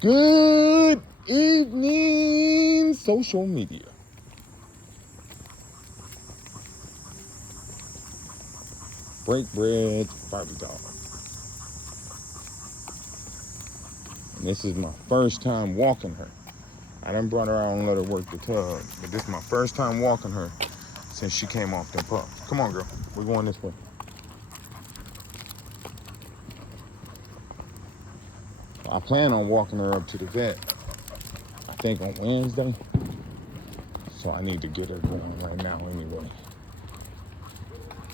Good evening, social media. Break bread, Barbie doll. And this is my first time walking her. I done brought her out and let her work the tub, but this is my first time walking her since she came off the pup. Come on, girl. We're going this way. I plan on walking her up to the vet, I think on Wednesday. So I need to get her going right now anyway.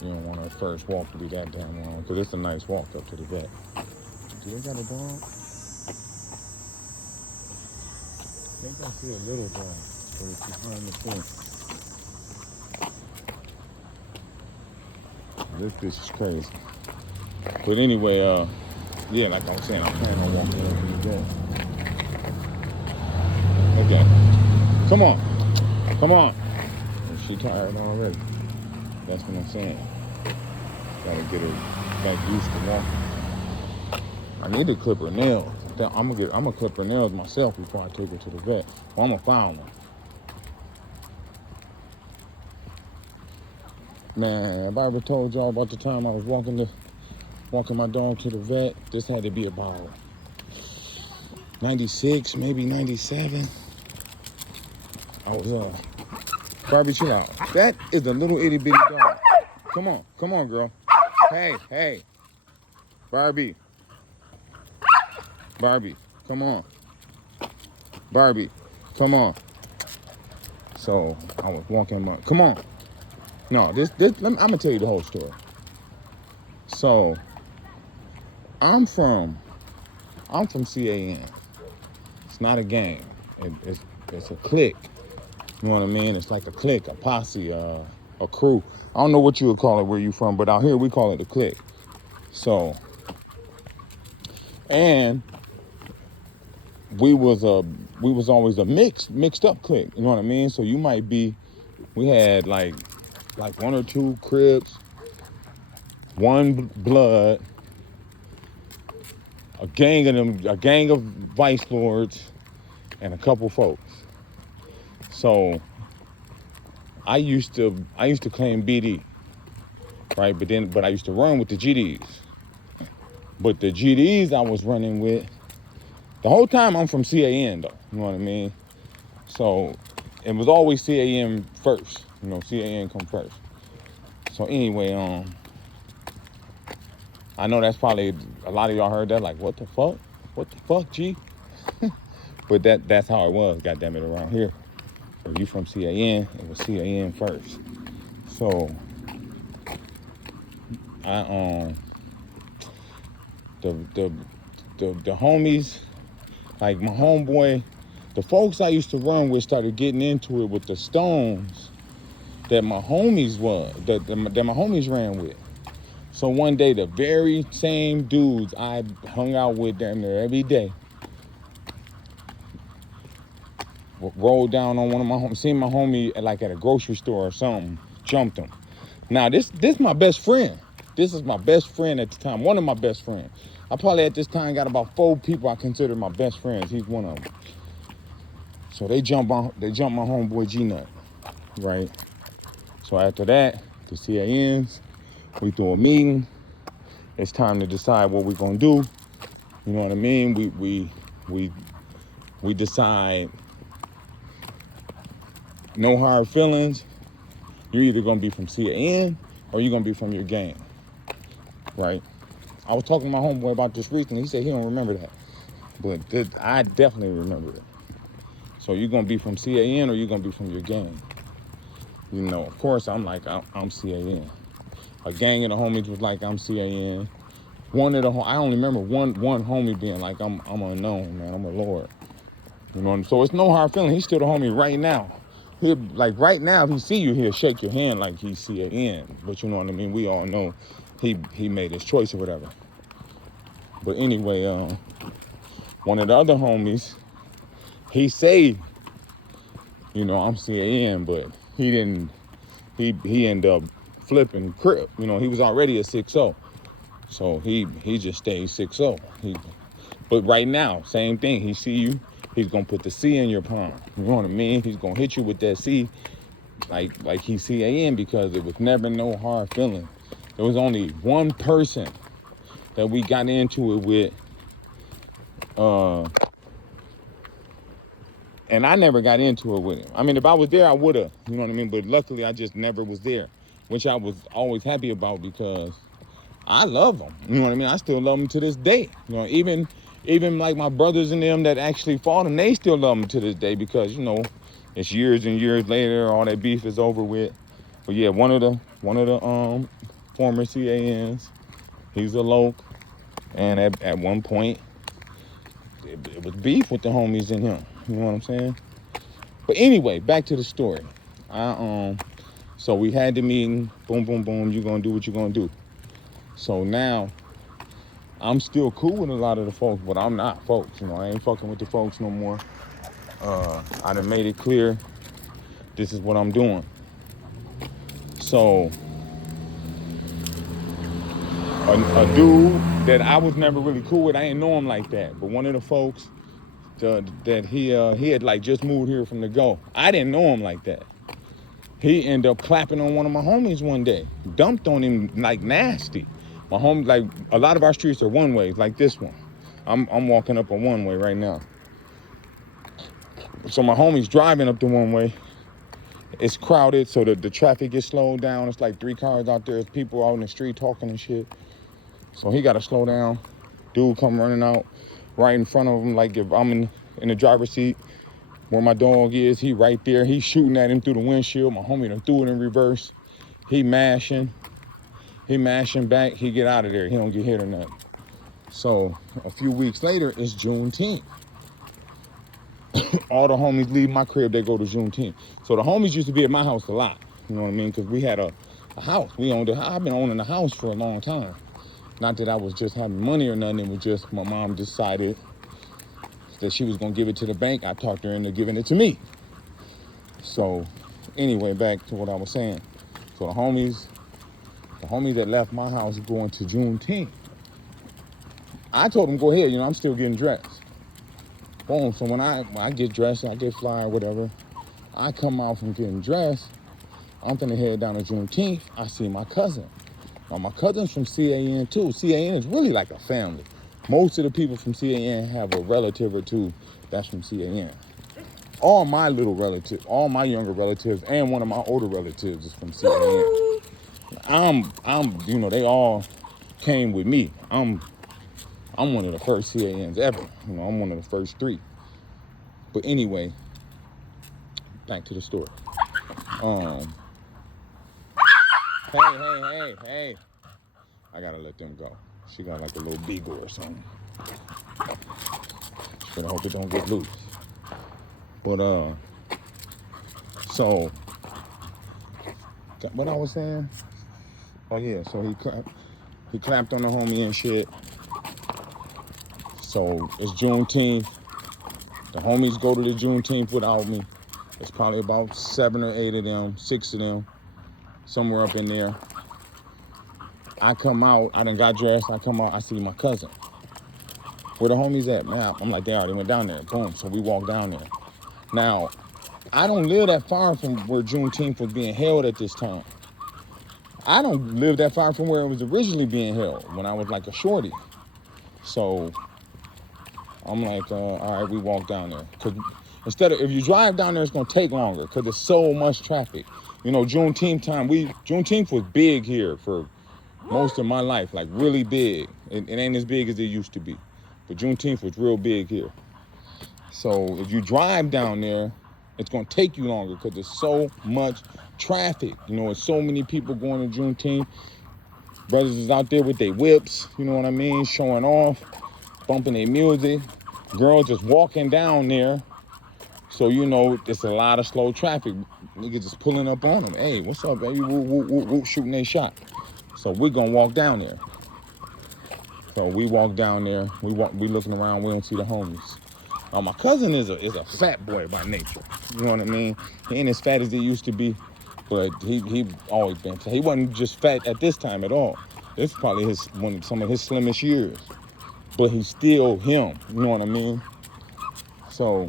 You don't want her first walk to be that damn long, because it's a nice walk up to the vet. Do they got a dog? I think I see a little dog, but it's behind the fence. This bitch is crazy. But anyway, yeah, like I was saying, I plan on walking over to the vet. Okay. Come on. Come on. And she tired already. That's what I'm saying. Gotta get her back used to walking. I need to clip her nails. I'm gonna clip her nails myself before I take her to the vet. Or I'm gonna find one. Man, have I ever told y'all about the time I was walking my dog to the vet? This had to be about 96, maybe 97. I was Barbie, chill out. That is a little itty bitty dog. Come on, girl. Hey, Barbie, come on, Barbie, come on. So I was walking my. Come on. No, I'm gonna tell you the whole story. So I'm from CAN. It's not a gang. It's a clique. You know what I mean? It's like a clique, a posse, a crew. I don't know what you would call it where you from, but out here we call it a clique. So, and we was always a mixed up clique. You know what I mean? So we had like one or two Crips, one Blood, a gang of Vice Lords, and a couple folks. So I used to claim BD, right? But I used to run with the GDs. But the GDs I was running with, the whole time I'm from CAN though, you know what I mean? So it was always CAN first, you know, CAN come first. So anyway, I know that's probably, a lot of y'all heard that, like, what the fuck, G? But that's how it was, goddammit, around here. If you from CAN, it was CAN first. So the homies, like my homeboy, the folks I used to run with started getting into it with the Stones that my homies ran with. So one day, the very same dudes I hung out with damn near every day rolled down on one of my homies, seen my homie like at a grocery store or something, jumped him. Now this my best friend. This is my best friend at the time, one of my best friends. I probably at this time got about 4 people I consider my best friends. He's one of them. So they jumped my homeboy G-Nut, right? So after that, the CANs, we threw a meeting. It's time to decide what we're gonna do. You know what I mean? We decide no hard feelings. You're either gonna be from CAN or you're gonna be from your gang, right? I was talking to my homeboy about this recently. He said he don't remember that, but I definitely remember it. So you're gonna be from CAN or you're gonna be from your gang. You know, of course I'm like, I'm CAN. A gang of the homies was like, I'm CAN. I only remember one homie being like, I'm unknown, man, I'm a Lord. You know, so it's no hard feeling. He's still the homie right now. Like right now, if he see you, he'll shake your hand like he's CAN. But you know what I mean? We all know he made his choice or whatever. But anyway, one of the other homies, he say, you know, I'm CAN, but he didn't, he ended up flipping Crip. You know, he was already a 6-0. So he just stayed 6-0. But right now, same thing. He see you, he's gonna put the C in your palm. You know what I mean? He's gonna hit you with that C like he CAN, because it was never no hard feeling. There was only one person that we got into it with, and I never got into it with him. I mean, if I was there, I would have, you know what I mean? But luckily, I just never was there, which I was always happy about, because I love him. You know what I mean? I still love him to this day. You know, even like my brothers and them that actually fought him, they still love him to this day, because, you know, it's years and years later, all that beef is over with. But yeah, one of the former CANs, he's a loc, and at one point, it was beef with the homies in him. You know what I'm saying? But anyway, back to the story. So we had the meeting. Boom, boom, boom. You're gonna do what you're gonna do. So now, I'm still cool with a lot of the folks, but I'm not folks. You know, I ain't fucking with the folks no more. I done made it clear. This is what I'm doing. So, a dude that I was never really cool with, I didn't know him like that. But one of the folks that he had like just moved here from the go. I didn't know him like that. He ended up clapping on one of my homies one day, dumped on him like nasty. My home, like a lot of our streets are one ways, like this one. I'm walking up a one way right now. So my homie's driving up the one way. It's crowded, so the traffic gets slowed down. It's like 3 cars out there. There's people out in the street talking and shit. So he got to slow down. Dude come running out right in front of him, like if I'm in the driver's seat where my dog is, he right there. He's shooting at him through the windshield. My homie done threw it in reverse. He mashing back. He get out of there. He don't get hit or nothing. So a few weeks later, it's Juneteenth. All the homies leave my crib, they go to Juneteenth. So the homies used to be at my house a lot. You know what I mean? Because we had a house. We owned a house. I've been owning a house for a long time. Not that I was just having money or nothing. It was just my mom decided that she was going to give it to the bank. I talked her into giving it to me. So anyway, back to what I was saying. So the homies that left my house going to Juneteenth, I told them, go ahead, you know, I'm still getting dressed. Boom. So when I get dressed, I get fly or whatever, I come out from getting dressed, I'm finna head down to Juneteenth. I see my cousin. Now, my cousin's from CAN too. CAN is really like a family. Most of the people from CAN have a relative or two that's from CAN. All my little relatives, all my younger relatives, and one of my older relatives is from CAN. You know, they all came with me. I'm one of the first CANs ever. You know, I'm one of the first 3. But anyway, back to the story. Hey. I gotta let them go. She got like a little beagle or something. But I hope it don't get loose. But, so, what I was saying? Oh yeah, so he clapped on the homie and shit. So it's Juneteenth. The homies go to the Juneteenth without me. It's probably about 7 or 8 of them, 6 of them, somewhere up in there. I come out, I done got dressed, I come out, I see my cousin. Where the homies at? Man, I'm like, they already went down there. Boom, so we walk down there. Now, I don't live that far from where Juneteenth was being held at this time. I don't live that far from where it was originally being held when I was like a shorty. So I'm like, all right, we walk down there. Cause if you drive down there, it's gonna take longer because there's so much traffic. You know, Juneteenth was big here for most of my life, like really big. It ain't as big as it used to be, but Juneteenth was real big here. So if you drive down there, it's gonna take you longer because there's so much traffic. You know, it's so many people going to Juneteenth. Brothers is out there with their whips, you know what I mean, showing off, bumping their music. Girls just walking down there. So, you know, it's a lot of slow traffic. Niggas just pulling up on them. Hey, what's up, baby? Woo, woo, woo, woo, shooting their shot. So we're gonna walk down there. So we walk down there. We looking around. We don't see the homies. My cousin is a fat boy by nature. You know what I mean? He ain't as fat as he used to be, but he always been. He wasn't just fat at this time at all. This is probably some of his slimmest years. but he's still him. You know what I mean? So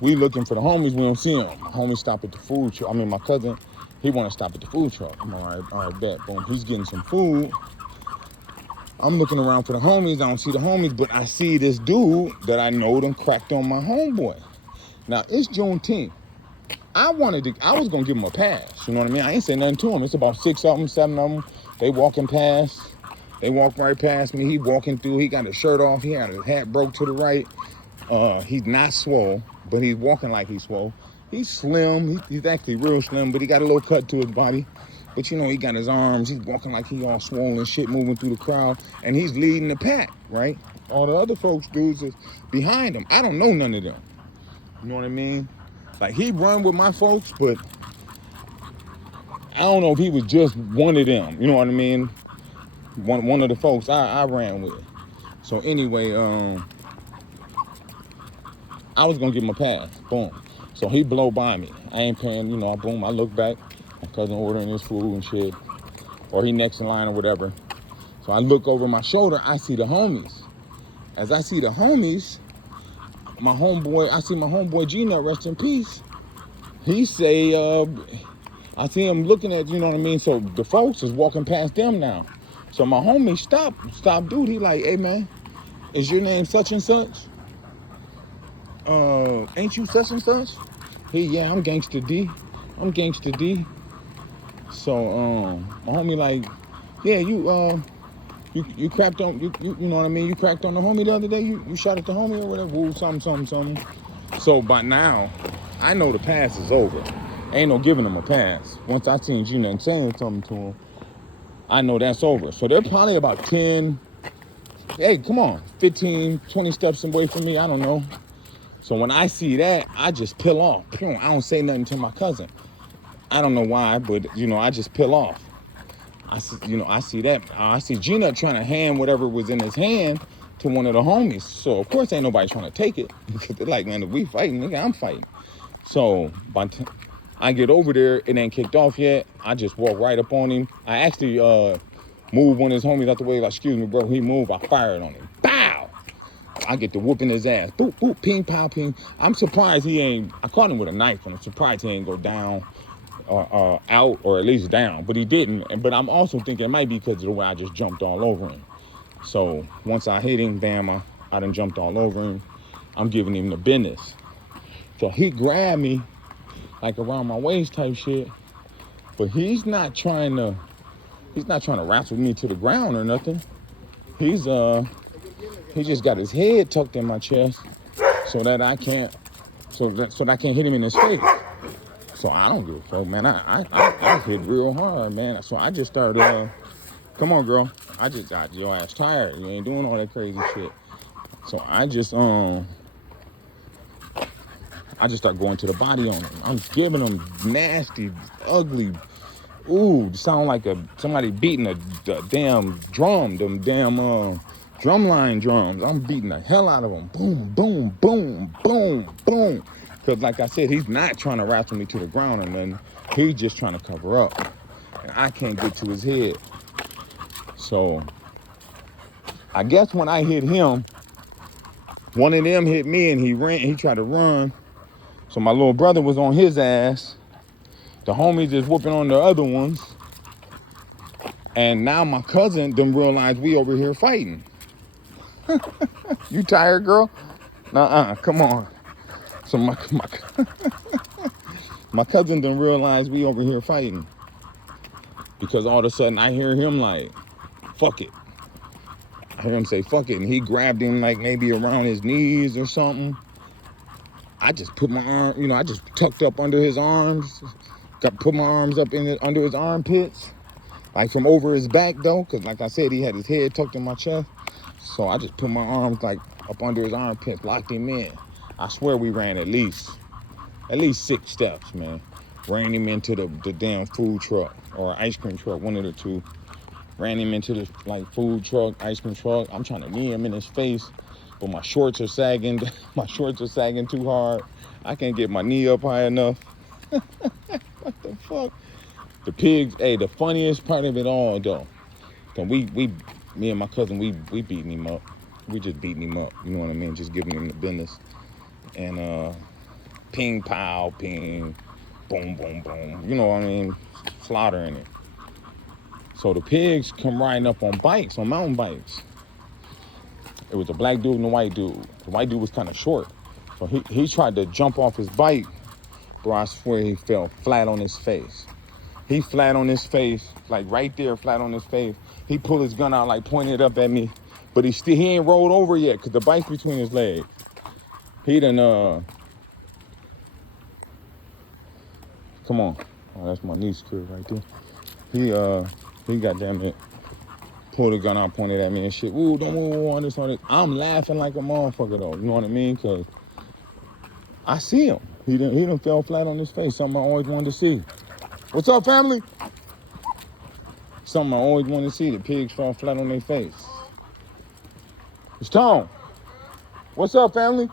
we looking for the homies. We don't see him. My homie stop at the food truck. I mean, my cousin, he want to stop at the food truck. I'm all right, bet. Boom. He's getting some food. I'm looking around for the homies. I don't see the homies, but I see this dude that I know done cracked on my homeboy. Now, it's Juneteenth. I was going to give him a pass. You know what I mean? I ain't say nothing to him. It's about 6 of them, 7 of them. They walking past. They walk right past me. He walking through. He got his shirt off. He had his hat broke to the right. He's not swole, but he's walking like he's swole. He's slim. He's actually real slim, but he got a little cut to his body. But you know, he got his arms. He's walking like he all swollen shit, moving through the crowd, and he's leading the pack, right? All the other folks, dudes, is behind him. I don't know none of them. You know what I mean? Like, he run with my folks, but I don't know if he was just one of them. You know what I mean? One of the folks I ran with. So anyway, I was gonna give him a pass. Boom. So he blow by me. I ain't paying, you know, boom, I look back. My cousin ordering his food and shit. Or he next in line or whatever. So I look over my shoulder, I see the homies. As I see the homies, I see my homeboy Gino, rest in peace. He say, I see him looking at, you know what I mean? So the folks is walking past them now. So my homie stop dude. He like, hey man, is your name such and such? Ain't you such and such? Yeah, I'm Gangsta D. I'm Gangsta D. So my homie like, yeah, you cracked on you know what I mean? You cracked on the homie the other day. You shot at the homie or whatever. Woo, something. So by now, I know the pass is over. Ain't no giving him a pass. Once I seen Gina and saying something to him, I know that's over. So they're probably about 10, hey, come on, 15, 20 steps away from me. I don't know. So when I see that, I just peel off. I don't say nothing to my cousin. I don't know why, but you know, I just peel off. I see that. I see Gina trying to hand whatever was in his hand to one of the homies. So of course ain't nobody trying to take it because they're like, man, if we fighting, nigga, I'm fighting. So I get over there, it ain't kicked off yet. I just walk right up on him. I actually move one of his homies out the way, like, excuse me, bro. He moved. I fired on him. Bow! I get to whooping his ass. Boop, boop, ping, pow, ping. I'm surprised I caught him with a knife, and I'm surprised he ain't go down or out, or at least down, but he didn't. But I'm also thinking it might be because of the way I just jumped all over him. So once I hit him, bam, I done jumped all over him. I'm giving him the business. So he grabbed me like around my waist type shit, but he's not trying to wrestle me to the ground or nothing. He just got his head tucked in my chest so that I can't hit him in his face. So I don't give a fuck, man. I hit real hard, man. So I just started, come on, girl. I just got your ass tired. You ain't doing all that crazy shit. So I just start going to the body on him. I'm giving him nasty, ugly, sound like somebody beating a damn drum, them damn drumline drums. I'm beating the hell out of him. Boom, boom, boom, boom, boom. Because like I said, he's not trying to wrestle me to the ground or nothing. He's just trying to cover up. And I can't get to his head. So I guess when I hit him, one of them hit me and he tried to run. So my little brother was on his ass. The homies is whooping on the other ones. And now my cousin done realized we over here fighting. You tired, girl? Nuh-uh, come on. So my cousin done realized we over here fighting. Because all of a sudden I hear him like, fuck it. I hear him say, fuck it. And he grabbed him like maybe around his knees or something. I just put my arm, I just tucked up under his arms. Put my arms up under his armpits. Like from over his back though. Because like I said, he had his head tucked in my chest. So I just put my arms like up under his armpits, locked him in. I swear we ran at least 6 steps, man. Ran him into the damn food truck or ice cream truck, one of the two. Ran him into the food truck, ice cream truck. I'm trying to knee him in his face, but my shorts are sagging. My shorts are sagging too hard. I can't get my knee up high enough. What the fuck? The pigs, hey, the funniest part of it all though, we me and my cousin, we beating him up. We just beating him up, you know what I mean? Just giving him the business. And ping, pow, ping, boom, boom, boom. You know what I mean? Slaughtering it. So the pigs come riding up on bikes, on mountain bikes. It was a black dude and a white dude. The white dude was kind of short. So he tried to jump off his bike, bro. I swear he fell flat on his face. He flat on his face, like right there, flat on his face. He pulled his gun out, like pointed it up at me. But he ain't rolled over yet, because the bike's between his legs. He done, come on. Oh, that's my niece kid right there. He goddamn it, pulled a gun out, pointed at me and shit. Ooh, don't move on this, on this. I'm laughing like a motherfucker though, you know what I mean? Because I see him. He done fell flat on his face, something I always wanted to see. What's up, family? Something I always wanted to see, the pigs fall flat on their face. It's Tone. What's up, family?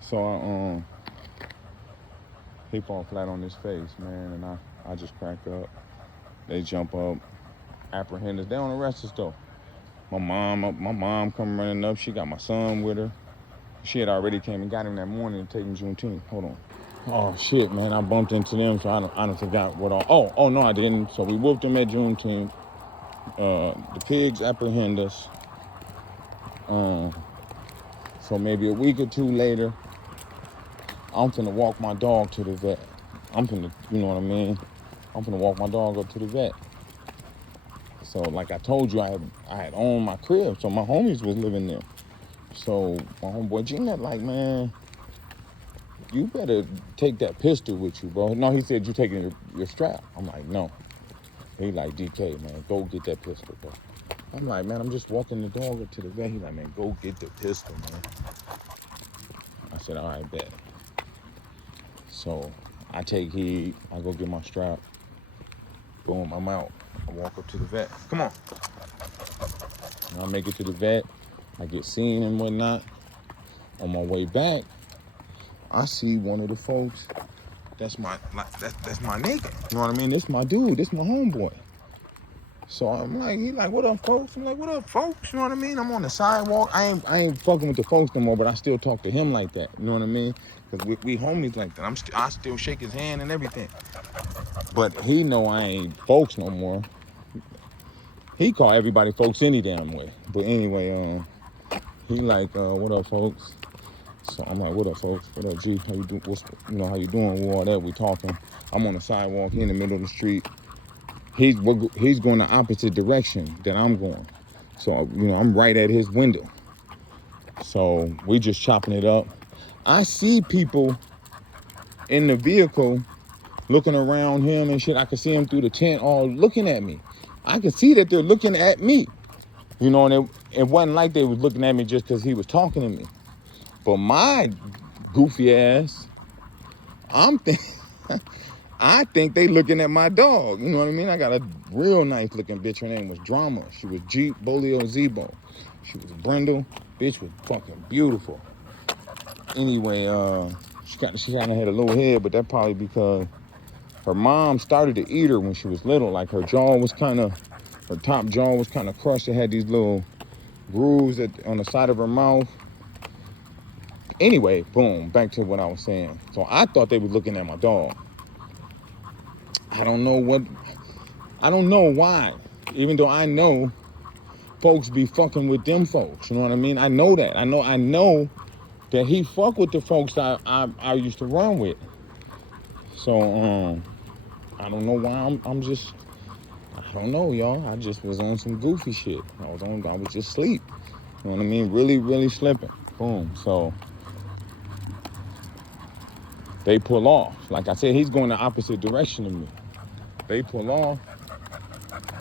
So he fall flat on his face, man, and I just crack up. They jump up, apprehend us. They don't arrest us though. My mom come running up. She got my son with her. She had already came and got him that morning to take him Juneteenth. Hold on. Oh shit, man! I bumped into them, so I don't forgot what all. Oh no, I didn't. So we whooped them at Juneteenth. The pigs apprehend us. So maybe a week or two later, I'm finna walk my dog to the vet. I'm finna, you know what I mean? I'm finna walk my dog up to the vet. So like I told you, I had owned my crib, so my homies was living there. So my homeboy G-Net like, man, you better take that pistol with you, bro. No, he said, you taking your strap. I'm like, no. He like, DK, man, go get that pistol, bro. I'm like, man, I'm just walking the dog up to the vet. He like, man, go get the pistol, man. I said, all right, bet. So I take heed. I go get my strap. Boom, I'm out. I walk up to the vet. Come on. And I make it to the vet. I get seen and whatnot. On my way back, I see one of the folks. That's my nigga. You know what I mean? This my dude. This my homeboy. So I'm like, he like, what up, folks? I'm like, what up, folks? You know what I mean? I'm on the sidewalk. I ain't fucking with the folks no more, but I still talk to him like that. You know what I mean? Because we homies like that. I still shake his hand and everything. But he know I ain't folks no more. He call everybody folks any damn way. But anyway, he like, what up, folks? So I'm like, what up, folks? What up, G? How you doing? How you doing? All that we talking. I'm on the sidewalk. He in the middle of the street. He's going the opposite direction that I'm going. So, I'm right at his window. So we just chopping it up. I see people in the vehicle looking around him and shit. I can see him through the tent all looking at me. I can see that they're looking at me. And it wasn't like they was looking at me just because he was talking to me. But my goofy ass, I think they looking at my dog. You know what I mean? I got a real nice looking bitch. Her name was Drama. She was Jeep Bolio Zebo. She was Brindle. Bitch was fucking beautiful. Anyway, she kind of had a little head, but that probably because her mom started to eat her when she was little. Like her top jaw was kind of crushed. It had these little grooves on the side of her mouth. Anyway, boom, back to what I was saying. So I thought they were looking at my dog. I don't know why. Even though I know folks be fucking with them folks. You know what I mean? I know that. I know that he fuck with the folks that I used to run with. So, I don't know why I don't know, y'all. I just was on some goofy shit. I was just asleep. You know what I mean? Really, really slipping. Boom. So they pull off. Like I said, he's going the opposite direction of me. They pull off.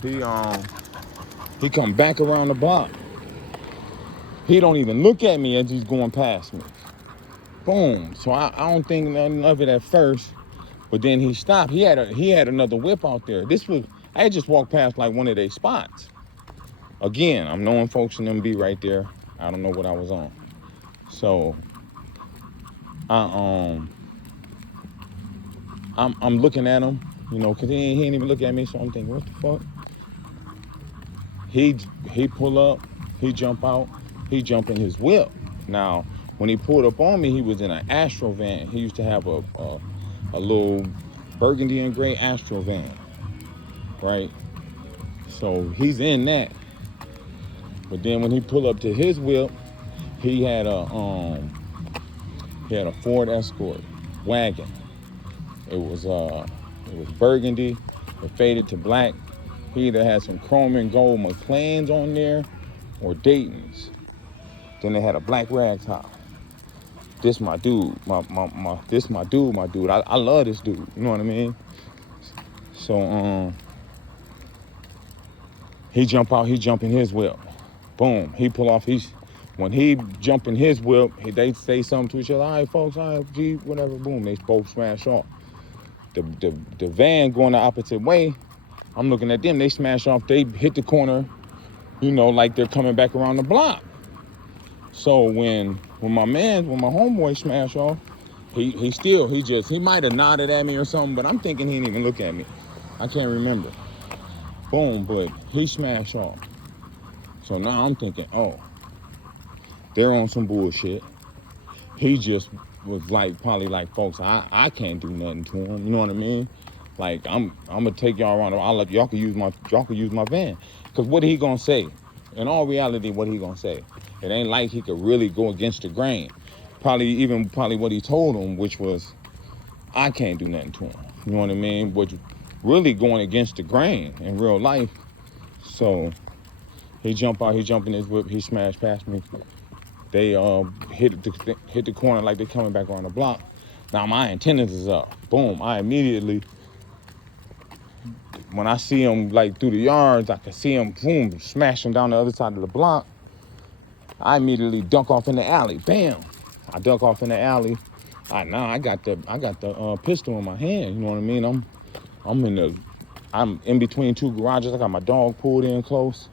He come back around the block. He don't even look at me as he's going past me. Boom. So I don't think nothing of it at first, but then he stopped. He had another whip out there. I had just walked past like one of their spots. Again, I'm knowing folks in them be right there. I don't know what I was on. So I'm looking at him, because he ain't even look at me. So I'm thinking, what the fuck? He pull up, he jump out, he jump in his whip. Now, when he pulled up on me, he was in an Astro van. He used to have a little burgundy and gray Astro van, right? So he's in that. But then when he pulled up to his whip, he had a Ford Escort wagon. It was burgundy. It faded to black. He either had some chrome and gold McLarens on there or Dayton's. Then they had a black rag top. This my dude. This my dude. I love this dude. You know what I mean? So he jump out, he jump in his whip. Boom. He pull off when he jump in his whip, they say something to each other. All right, folks, all right, G, whatever, boom. They both smash off. The van going the opposite way, I'm looking at them, they smash off, they hit the corner, like they're coming back around the block. So when my homeboy smash off, he might have nodded at me or something, but I'm thinking he didn't even look at me. I can't remember. Boom, but he smashed off. So now I'm thinking, oh, they're on some bullshit. He just was probably like, folks, I can't do nothing to him. You know what I mean? Like, I'm gonna take y'all around. Y'all can use my van. Cause what he gonna say? In all reality, what he gonna say? It ain't like he could really go against the grain. Probably what he told him, which was, I can't do nothing to him. You know what I mean? Which really going against the grain in real life. So he jump out, he jump in his whip, he smashed past me. They hit the corner like they coming back on the block. Now my antennas is up. Boom! I immediately, when I see him like through the yards, I can see him boom smashing down the other side of the block. I immediately dunk off in the alley. Bam! I dunk off in the alley. I got the pistol in my hand. You know what I mean? I'm in between two garages. I got my dog pulled in close.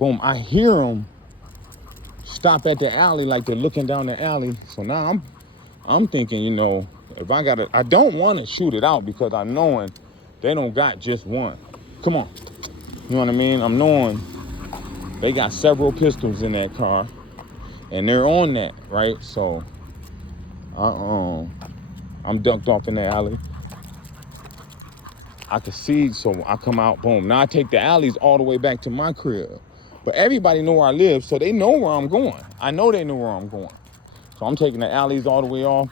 Boom! I hear him stop at the alley like they're looking down the alley. So now I'm thinking, if I don't want to shoot it out because I'm knowing they don't got just one. Come on. You know what I mean? I'm knowing they got several pistols in that car and they're on that, right? So I'm dunked off in the alley. I could see, so I come out, boom. Now I take the alleys all the way back to my crib. But everybody know where I live, so they know where I'm going. I know they know where I'm going. So I'm taking the alleys all the way all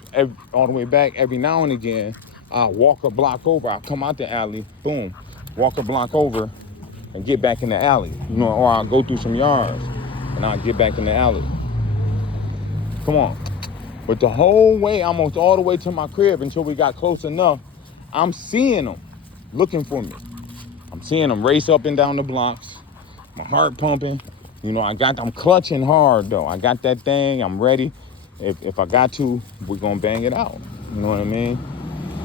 the way back. Every now and again, I'll walk a block over. I'll come out the alley, boom, walk a block over and get back in the alley. Or I'll go through some yards and I'll get back in the alley. Come on. But the whole way, almost all the way to my crib until we got close enough, I'm seeing them looking for me. I'm seeing them race up and down the blocks. My heart pumping. I'm clutching hard though. I got that thing, I'm ready. If I got to, we're gonna bang it out. You know what I mean?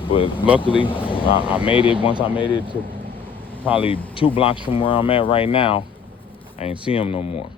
But luckily, I made it. Once I made it to probably 2 blocks from where I'm at right now, I ain't see him no more.